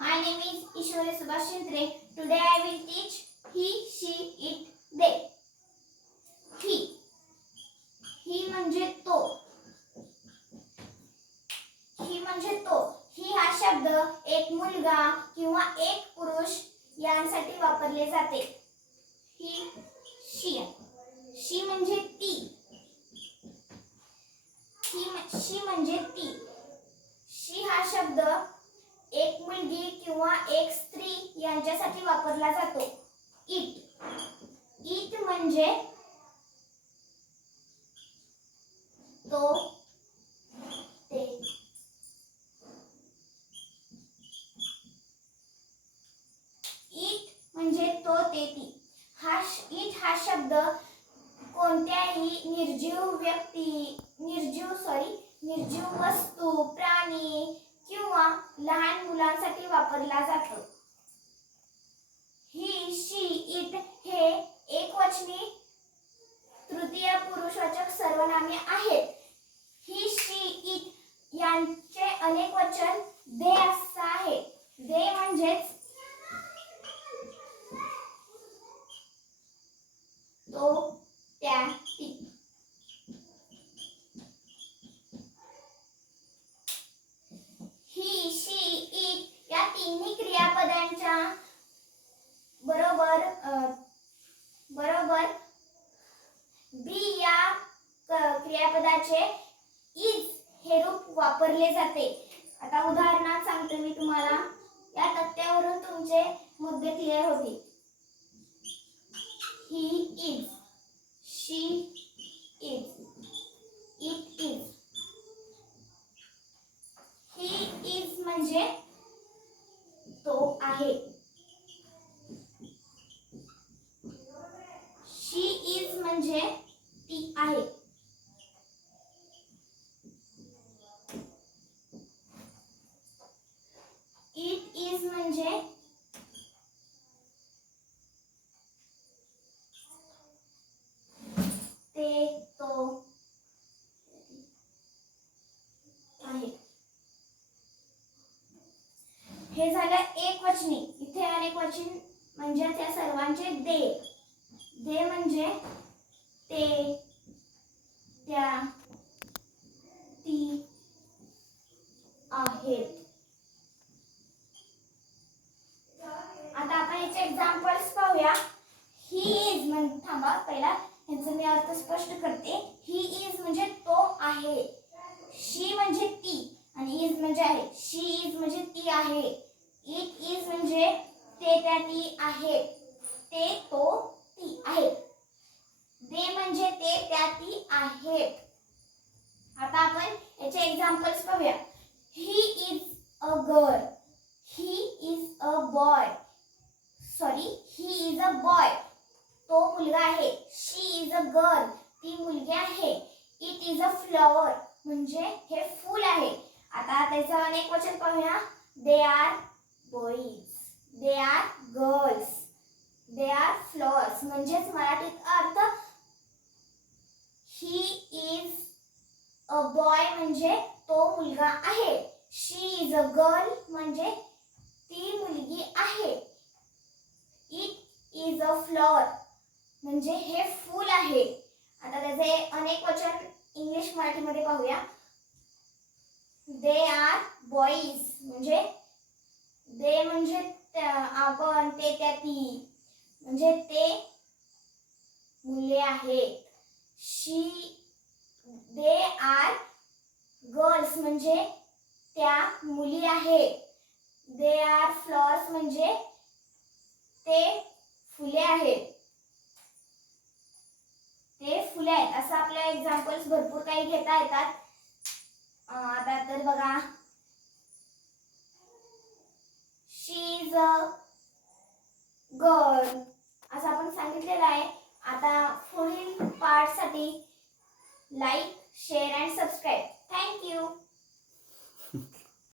My name is Ishwari Subhash Shintre. Today I will teach he, she, it, they. He. ही म्हणजे तो. ही म्हणजे तो. ही हा शब्द एक मुलगा किंवा एक पुरुष यांसाठी वापरले जाते. ही, शी. शी म्हणजे ती. शी म्हणजे ती. शी हा शब्द एक मुलगी किंवा एक स्त्री यांच्यासाठी वापरला जातो. इट. इट म्हणजे तो, ते. इट म्हणजे तो, ते, ती. इट हा शब्द कोणत्याही निर्जीव वस्तू, प्राणी किंवा लहान मुलांसाठी वापरला जातो. ही, शी, इट हे एकवचनी तृतीय पुरुषवाचक सर्वनामे आहेत. ही, शी, इट यांचे अनेक वचन दे असं आहे. दे म्हणजेच तो, त्या, ती. ही, शी, इट या तिन्ही क्रियापदांच्या बरोबर बी या क्रियापदाचे इज हे रूप वापरले जाते. आता उदाहरणात सांगते मी तुम्हाला. या तक्त्यावरून तुमचे मुद्दे क्लिअर होतील. He is, she is, it is. He is म्हणजे तो आहे. शी इज म्हणजे ती आहे. इट इज म्हणजे ते, तो आहे. हे झालं एक वचनी. इथे अनेक वचन म्हणजे त्या सर्वांचे दे. दे म्हणजे ते, त्या, ती आहेत. आता आपण याचे एक्झाम्पल्स पाहूया. ही इज म्हणजे थांबा पहिला यांचा मी अर्थ स्पष्ट करते. ही इज म्हणजे तो आहे. शी म्हणजे ती आणि इज म्हणजे आहे. शी इज म्हणजे ती आहे. इट इज म्हणजे ते, त्या, ती आहे. ते, तो, ती आहे. दे म्हणजे ते, त्या, ती आहेत. आता आपण याचे एक्झाम्पल्स पाहूया. He is a girl. He is a boy. He is a boy. तो मुलगा आहे. शी इज अ गर्ल. ती मुलगी आहे. इट इज अ फ्लॉवर म्हणजे हे फूल आहे. आता त्याचं अनेक वचन पाहूया. They are boys. They are girls. They are flowers म्हणजेच मराठीत अर्थ ही इज अ बॉय म्हणजे तो मुलगा आहे. शी इज अ गर्ल म्हणजे ती मुलगी आहे. इट इज अ फ्लॉवर म्हणजे हे फूल आहे. आता त्याचे अनेक वचन इंग्लिश मराठीमध्ये पाहूया. दे आर बॉईज म्हणजे दे म्हणजे आपण, ते, त्या, ती म्हणजे ते मुले आहेत. दे आर गर्ल्स म्हणजे त्या मुली आहेत. दे आर फ्लॉवर्स म्हणजे ते फुले आहेत. ते फुले आहेत. असं आपल्या एक्झाम्पल्स भरपूर काही घेता येतात. आता तर बघा. शी इज अ गर्ल असं आपण सांगितलेलं आहे. आता पुढील पार्टसाठी like, share and subscribe. Thank you.